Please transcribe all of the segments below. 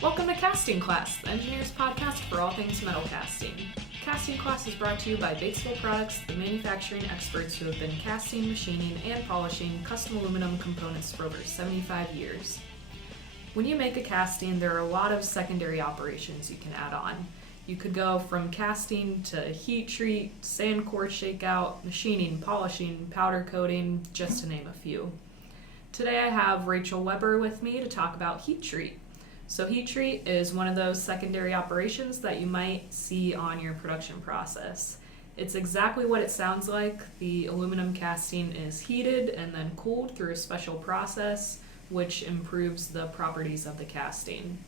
Welcome to Casting Class, the engineer's podcast for all things metal casting. Casting Class is brought to you by Batesville Products, the manufacturing experts who have been casting, machining, and polishing custom aluminum components for over 75 years. When you make a casting, there are a lot of secondary operations you can add on. You could go from casting to heat treat, sand core shakeout, machining, polishing, powder coating, just to name a few. Today I have Rachel Weber with me to talk about heat treat. So heat treat is one of those secondary operations that you might see on your production process. It's exactly what it sounds like. The aluminum casting is heated and then cooled through a special process which improves the properties of the casting.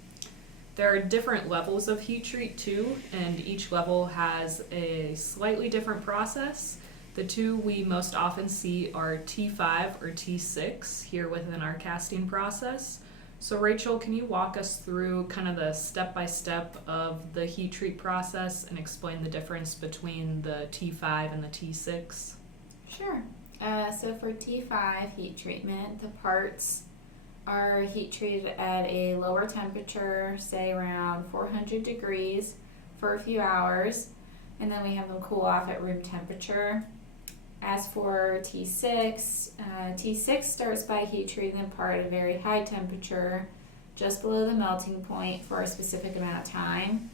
There are different levels of heat treat too, and each level has a slightly different process. The two we most often see are T5 or T6 here within our casting process. So Rachel, can you walk us through kind of the step-by-step of the heat treat process and explain the difference between the T5 and the T6? Sure. So for T5 heat treatment, the parts are heat treated at a lower temperature, say around 400 degrees for a few hours, and then we have them cool off at room temperature. As for T6, T6 starts by heat treating the part at a very high temperature, just below the melting point for a specific amount of time.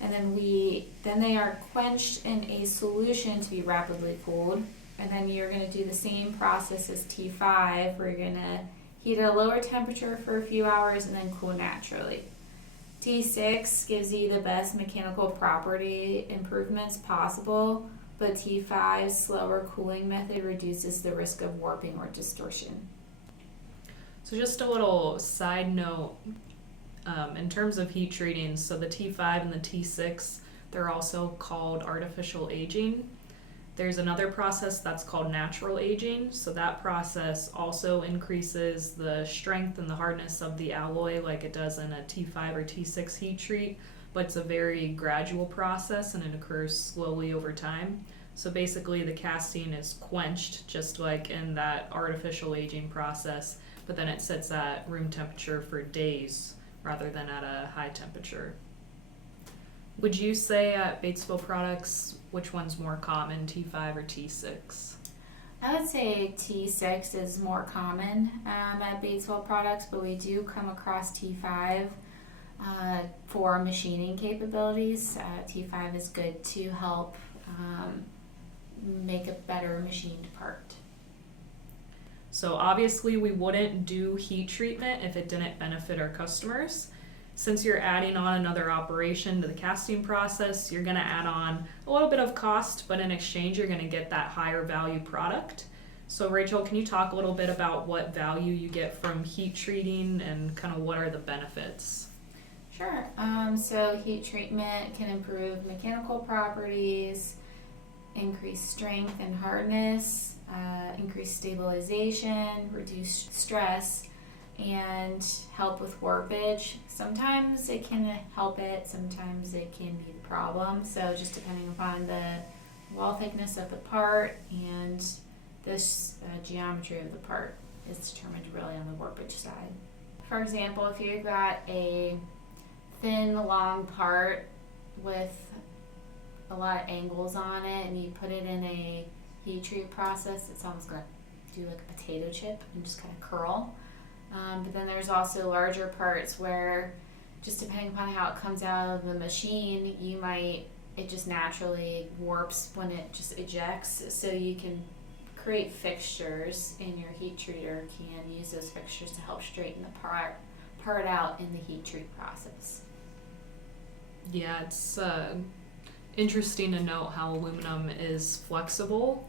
And then they are quenched in a solution to be rapidly cooled. And then you're going to do the same process as T5, where you're going to heat at a lower temperature for a few hours and then cool naturally. T6 gives you the best mechanical property improvements possible, but T5's slower cooling method reduces the risk of warping or distortion. So just a little side note, in terms of heat treating, so the T5 and the T6, they're also called artificial aging. There's another process that's called natural aging, so that process also increases the strength and the hardness of the alloy like it does in a T5 or T6 heat treat, but it's a very gradual process and it occurs slowly over time. So basically the casting is quenched just like in that artificial aging process, but then it sits at room temperature for days rather than at a high temperature. Would you say at Batesville Products, which one's more common, T5 or T6? I would say T6 is more common at Batesville Products, but we do come across T5 for machining capabilities. T5 is good to help make a better machined part. So obviously we wouldn't do heat treatment if it didn't benefit our customers. Since you're adding on another operation to the casting process, you're going to add on a little bit of cost, but in exchange you're going to get that higher value product. So Rachel, can you talk a little bit about what value you get from heat treating and kind of what are the benefits? Sure. So heat treatment can improve mechanical properties, increase strength and hardness, increase stabilization, reduce stress, and help with warpage. Sometimes it can help it, sometimes it can be the problem. So just depending upon the wall thickness of the part and this geometry of the part is determined really on the warpage side. For example, if you've got a thin, long part with a lot of angles on it and you put it in a heat treat process, it's almost going to do like a potato chip and just kind of curl. But then there's also larger parts where, just depending upon how it comes out of the machine, it just naturally warps when it just ejects. So you can create fixtures, and your heat treater can use those fixtures to help straighten the part out in the heat treat process. Yeah, it's interesting to note how aluminum is flexible.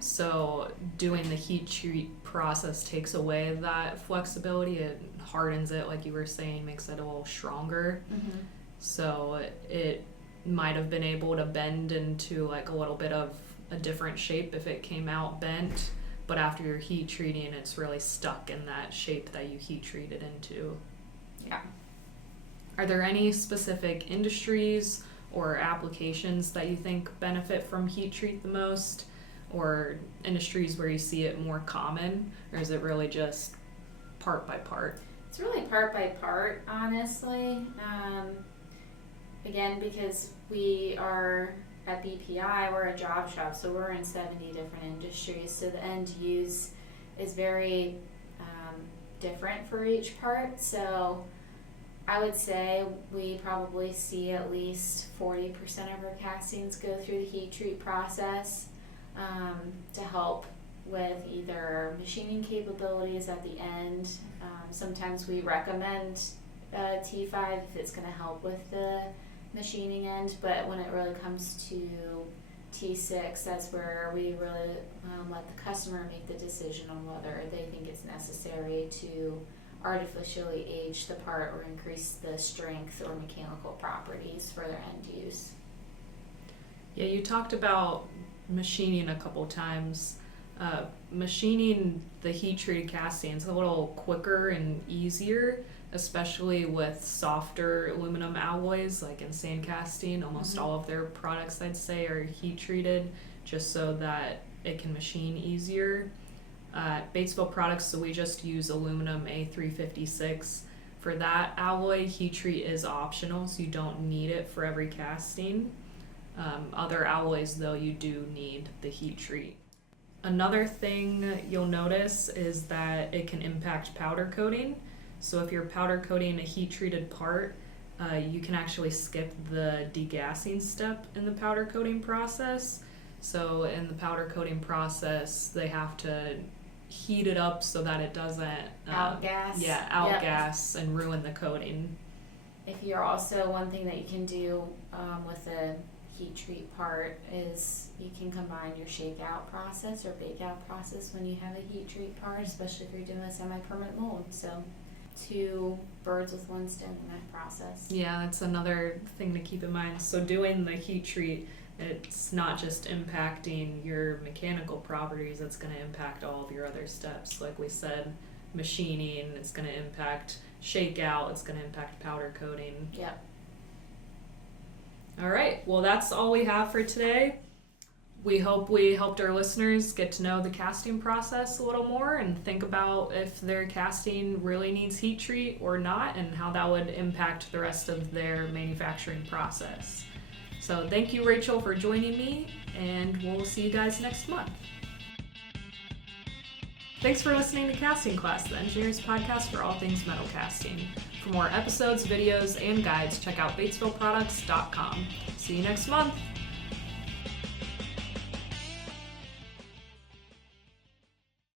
So doing the heat treat process takes away that flexibility. It hardens it, like you were saying, makes it a little stronger. Mm-hmm. So it might have been able to bend into like a little bit of a different shape if it came out bent, but after you're heat treating, it's really stuck in that shape that you heat treated into. Yeah. Are there any specific industries or applications that you think benefit from heat treat the most, or industries where you see it more common, or is it really just part by part? It's really part by part, honestly. Again, because we are at BPI, we're a job shop, so we're in 70 different industries, so the end use is very different for each part. So I would say we probably see at least 40% of our castings go through the heat treat process to help with either machining capabilities at the end. Sometimes we recommend T5 if it's going to help with the machining end, but when it really comes to T6, that's where we really let the customer make the decision on whether they think it's necessary to artificially age the part or increase the strength or mechanical properties for their end use. Yeah, you talked about machining a couple times. Machining the heat-treated castings a little quicker and easier, especially with softer aluminum alloys like in sand casting. Almost all of their products, I'd say, are heat-treated just so that it can machine easier. Batesville Products, so we just use aluminum A356. For that alloy, heat treat is optional, so you don't need it for every casting. Other alloys, though, you do need the heat treat. Another thing you'll notice is that it can impact powder coating. So if you're powder coating a heat treated part, you can actually skip the degassing step in the powder coating process. So in the powder coating process, they have to heat it up so that it doesn't outgas. Yeah, outgas and ruin the coating. If you're also, one thing that you can do with a heat treat part is you can combine your shakeout process or bake out process when you have a heat treat part, especially if you're doing a semi-permanent mold. So 2 birds with 1 stone in that process. Yeah, that's another thing to keep in mind. So doing the heat treat, it's not just impacting your mechanical properties, it's going to impact all of your other steps. Like we said, machining, it's going to impact shakeout, it's going to impact powder coating. Yep. All right, well, that's all we have for today. We hope we helped our listeners get to know the casting process a little more and think about if their casting really needs heat treat or not and how that would impact the rest of their manufacturing process. So thank you, Rachel, for joining me, and we'll see you guys next month. Thanks for listening to Casting Class, the engineer's podcast for all things metal casting. For more episodes, videos, and guides, check out BatesvilleProducts.com. See you next month.